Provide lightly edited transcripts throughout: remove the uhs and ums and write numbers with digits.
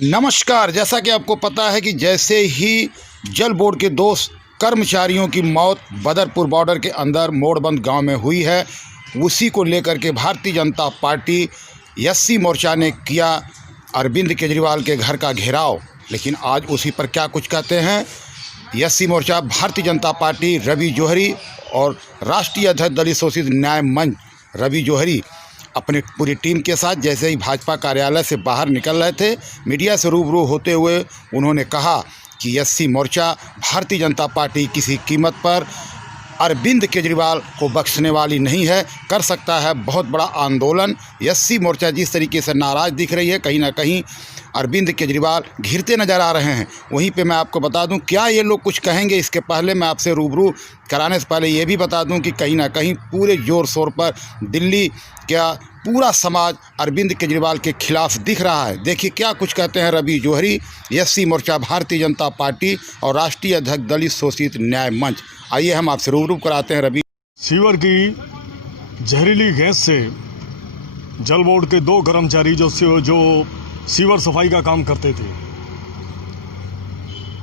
नमस्कार। जैसा कि आपको पता है कि जैसे ही जल बोर्ड के दो कर्मचारियों की मौत बदरपुर बॉर्डर के अंदर मोड़बंद गांव में हुई है, उसी को लेकर के भारतीय जनता पार्टी एससी मोर्चा ने किया अरविंद केजरीवाल के घर का घेराव। लेकिन आज उसी पर क्या कुछ कहते हैं एससी मोर्चा भारतीय जनता पार्टी रवि जौहरी और राष्ट्रीय अध्यक्ष दलित शोषित न्याय मंच रवि जौहरी अपनी पूरी टीम के साथ जैसे ही भाजपा कार्यालय से बाहर निकल रहे थे, मीडिया से रूबरू होते हुए उन्होंने कहा कि एससी मोर्चा भारतीय जनता पार्टी किसी कीमत पर अरविंद केजरीवाल को बख्शने वाली नहीं है, कर सकता है बहुत बड़ा आंदोलन। एससी मोर्चा जिस तरीके से नाराज़ दिख रही है, कहीं ना कहीं अरविंद केजरीवाल घिरते नज़र आ रहे हैं। वहीं पे मैं आपको बता दूं, क्या ये लोग कुछ कहेंगे इसके पहले मैं आपसे रूबरू कराने से पहले ये भी बता दूं कि कहीं ना कहीं पूरे ज़ोर शोर पर दिल्ली क्या पूरा समाज अरविंद केजरीवाल के खिलाफ दिख रहा है। देखिए क्या कुछ कहते हैं रवि जौहरी, एससी मोर्चा भारतीय जनता पार्टी और राष्ट्रीय अध्यक्ष दलित शोषित न्याय मंच। आइए हम आपसे रूबरू कराते हैं रवि। सीवर की जहरीली गैस से जल बोर्ड के दो कर्मचारी जो सीवर सफाई का काम करते थे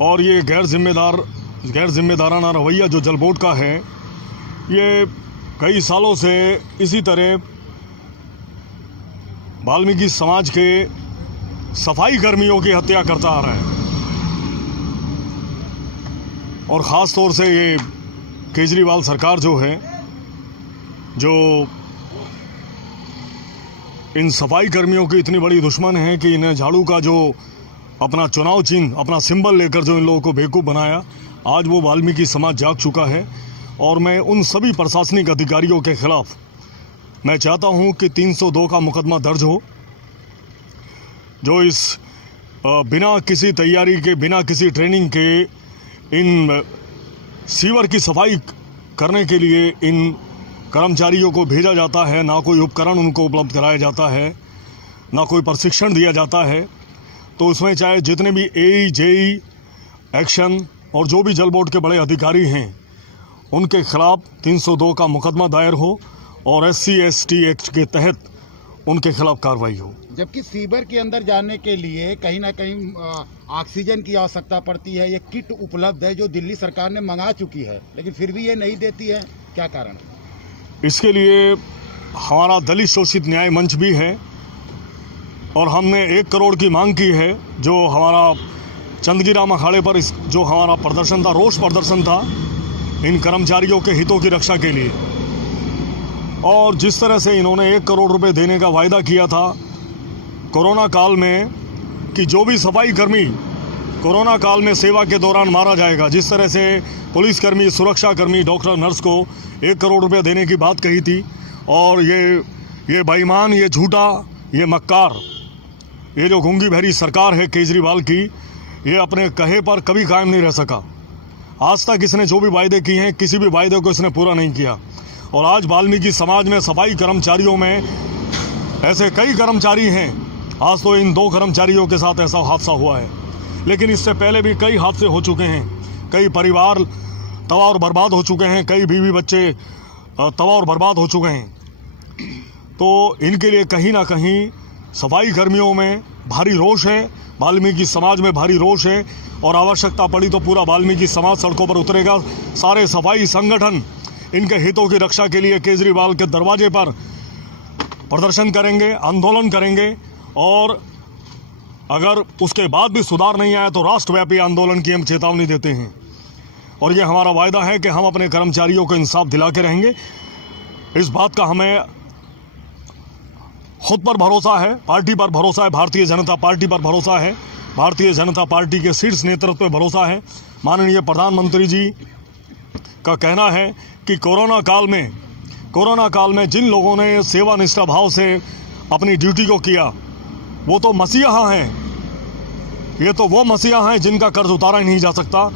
और ये गैर जिम्मेदाराना रवैया जो जल बोर्ड का है, ये कई सालों से इसी तरह वाल्मीकि समाज के सफाई कर्मियों की हत्या करता आ रहा है। और ख़ास तौर से ये केजरीवाल सरकार जो है, जो इन सफाई कर्मियों की इतनी बड़ी दुश्मन है कि इन्हें झाड़ू का जो अपना चुनाव चिन्ह, अपना सिंबल लेकर जो इन लोगों को बेवकूफ़ बनाया, आज वो वाल्मीकि समाज जाग चुका है। और मैं उन सभी प्रशासनिक अधिकारियों के खिलाफ मैं चाहता हूं कि 302 का मुकदमा दर्ज हो, जो इस बिना किसी तैयारी के, बिना किसी ट्रेनिंग के इन सीवर की सफाई करने के लिए इन कर्मचारियों को भेजा जाता है। ना कोई उपकरण उनको उपलब्ध कराया जाता है, ना कोई प्रशिक्षण दिया जाता है। तो उसमें चाहे जितने भी एई, जेई, एक्शन और जो भी जल बोर्ड के बड़े अधिकारी हैं, उनके खिलाफ 302 का मुकदमा दायर हो और SC/ST एक्ट के तहत उनके खिलाफ कार्रवाई हो। जबकि सीवर के अंदर जाने के लिए कहीं ना कहीं ऑक्सीजन की आवश्यकता पड़ती है। ये किट उपलब्ध है जो दिल्ली सरकार ने मंगा चुकी है, लेकिन फिर भी ये नहीं देती है, क्या कारण? इसके लिए हमारा दलित शोषित न्याय मंच भी है और हमने 1 करोड़ की मांग की है। जो हमारा चंदगीराम अखाड़े पर जो हमारा प्रदर्शन था, रोष प्रदर्शन था इन कर्मचारियों के हितों की रक्षा के लिए। और जिस तरह से इन्होंने 1 करोड़ रुपए देने का वायदा किया था कोरोना काल में, कि जो भी सफाई कर्मी कोरोना काल में सेवा के दौरान मारा जाएगा, जिस तरह से पुलिसकर्मी, सुरक्षाकर्मी, डॉक्टर, नर्स को 1 करोड़ रुपए देने की बात कही थी। और ये बेईमान, ये झूठा, ये मक्कार, ये जो गूंगी बहरी सरकार है केजरीवाल की, ये अपने कहे पर कभी कायम नहीं रह सका। आज तक इसने जो भी वायदे किए हैं, किसी भी वायदे को इसने पूरा नहीं किया। और आज वाल्मीकि समाज में सफाई कर्मचारियों में ऐसे कई कर्मचारी हैं। आज तो इन 2 कर्मचारियों के साथ ऐसा हादसा हुआ है, लेकिन इससे पहले भी कई हादसे हो चुके हैं। कई परिवार तबाह और बर्बाद हो चुके हैं, कई बीवी बच्चे तबाह और बर्बाद हो चुके हैं। तो इनके लिए कहीं ना कहीं सफाई कर्मियों में भारी रोष है, वाल्मीकि समाज में भारी रोष है। और आवश्यकता पड़ी तो पूरा वाल्मीकि समाज सड़कों पर उतरेगा। सारे सफाई संगठन इनके हितों की रक्षा के लिए केजरीवाल के दरवाजे पर प्रदर्शन करेंगे, आंदोलन करेंगे। और अगर उसके बाद भी सुधार नहीं आया तो राष्ट्रव्यापी आंदोलन की हम चेतावनी देते हैं। और ये हमारा वायदा है कि हम अपने कर्मचारियों को इंसाफ दिला के रहेंगे। इस बात का हमें खुद पर भरोसा है, पार्टी पर भरोसा है, भारतीय जनता पार्टी पर भरोसा है, भारतीय जनता पार्टी के शीर्ष नेतृत्व पर भरोसा है। माननीय प्रधानमंत्री जी का कहना है कि कोरोना काल में जिन लोगों ने सेवानिष्ठा भाव से अपनी ड्यूटी को किया, वो तो मसीहा हैं। ये तो वो मसीहा हैं जिनका कर्ज उतारा ही नहीं जा सकता,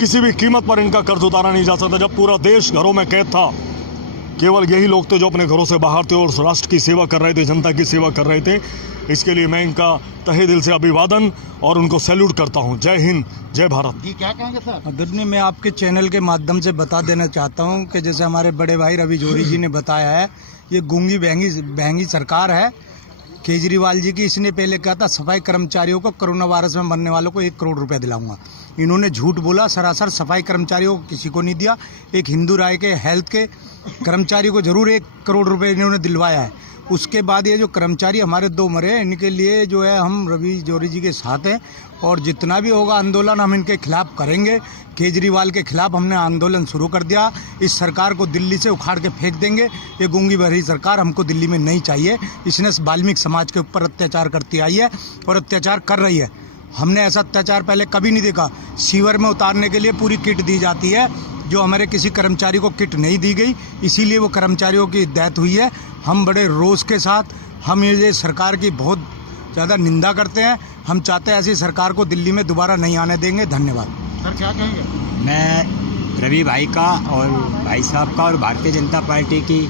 किसी भी कीमत पर इनका कर्ज उतारा नहीं जा सकता। जब पूरा देश घरों में कैद था, केवल यही लोग थे जो अपने घरों से बाहर थे और राष्ट्र की सेवा कर रहे थे, जनता की सेवा कर रहे थे। इसके लिए मैं इनका तहे दिल से अभिवादन और उनको सैल्यूट करता हूं। जय हिंद, जय भारत। जी क्या कहेंगे सर? आदरणीय, मैं आपके चैनल के माध्यम से बता देना चाहता हूं कि जैसे हमारे बड़े भाई रवि जौहरी जी ने बताया है, ये गूंगी बहंगी सरकार है। केजरीवाल जी की इसने पहले कहा था सफाई कर्मचारियों को कोरोना वायरस में मरने वालों को 1 करोड़ रुपया दिलाऊंगा। इन्होंने झूठ बोला, सरासर सफाई कर्मचारियों को किसी को नहीं दिया। एक हिंदू राय के हेल्थ के कर्मचारी को जरूर 1 करोड़ रुपये इन्होंने दिलवाया है। उसके बाद ये जो कर्मचारी हमारे 2 मरे हैं, इनके लिए जो है हम रवि जोरी जी के साथ हैं और जितना भी होगा आंदोलन हम इनके खिलाफ करेंगे। केजरीवाल के खिलाफ हमने आंदोलन शुरू कर दिया। इस सरकार को दिल्ली से उखाड़ के फेंक देंगे। ये गूंगी बहरी सरकार हमको दिल्ली में नहीं चाहिए। इसने वाल्मीकि समाज के ऊपर अत्याचार करती आई है और अत्याचार कर रही है। हमने ऐसा अत्याचार पहले कभी नहीं देखा। सीवर में उतारने के लिए पूरी किट दी जाती है, जो हमारे किसी कर्मचारी को किट नहीं दी गई, इसीलिए वो कर्मचारियों की डेथ हुई है। हम बड़े रोष के साथ हम ये सरकार की बहुत ज़्यादा निंदा करते हैं। हम चाहते हैं ऐसी सरकार को दिल्ली में दोबारा नहीं आने देंगे। धन्यवाद। सर क्या कहेंगे? मैं रवि भाई का और भाई साहब का और भारतीय जनता पार्टी की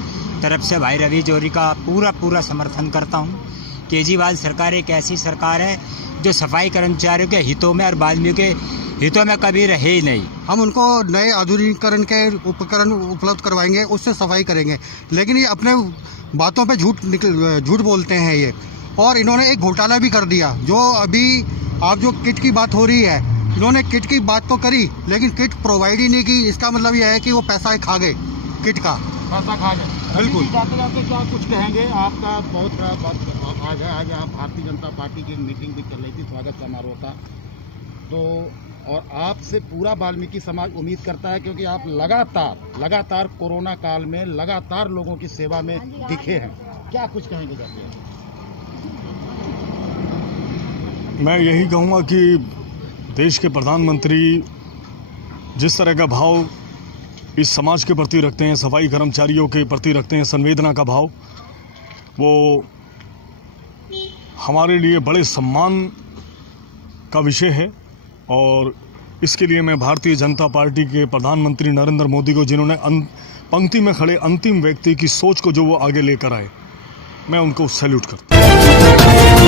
तरफ से भाई रवि जोरी का पूरा समर्थन करता हूँ। केजरीवाल सरकार एक ऐसी सरकार है जो सफाई कर्मचारियों के हितों में और वाल्मीकि के हितों में कभी रहे ही नहीं। हम उनको नए आधुनिकीकरण के उपकरण उपलब्ध करवाएंगे, उससे सफाई करेंगे। लेकिन ये अपने बातों पे झूठ बोलते हैं ये, और इन्होंने एक घोटाला भी कर दिया। जो अभी आप जो किट की बात हो रही है, इन्होंने किट की बात तो करी लेकिन किट प्रोवाइड ही नहीं की। इसका मतलब यह है कि वो पैसा खा गए, किट का पैसा खा गए। बिल्कुल। जाते जाते क्या कुछ कहेंगे? आपका बहुत बड़ा बात आज आप भारतीय जनता पार्टी की मीटिंग भी चल रही थी, स्वागत समारोह था, तो और आपसे पूरा वाल्मीकि समाज उम्मीद करता है, क्योंकि आप लगातार कोरोना काल में लगातार लोगों की सेवा में दिखे हैं। क्या कुछ कहेंगे जाते हैं? मैं यही कहूँगा कि देश के प्रधानमंत्री जिस तरह का भाव इस समाज के प्रति रखते हैं, सफाई कर्मचारियों के प्रति रखते हैं, संवेदना का भाव, वो हमारे लिए बड़े सम्मान का विषय है। और इसके लिए मैं भारतीय जनता पार्टी के प्रधानमंत्री नरेंद्र मोदी को, जिन्होंने पंक्ति में खड़े अंतिम व्यक्ति की सोच को जो वो आगे लेकर आए, मैं उनको सैल्यूट करता हूँ।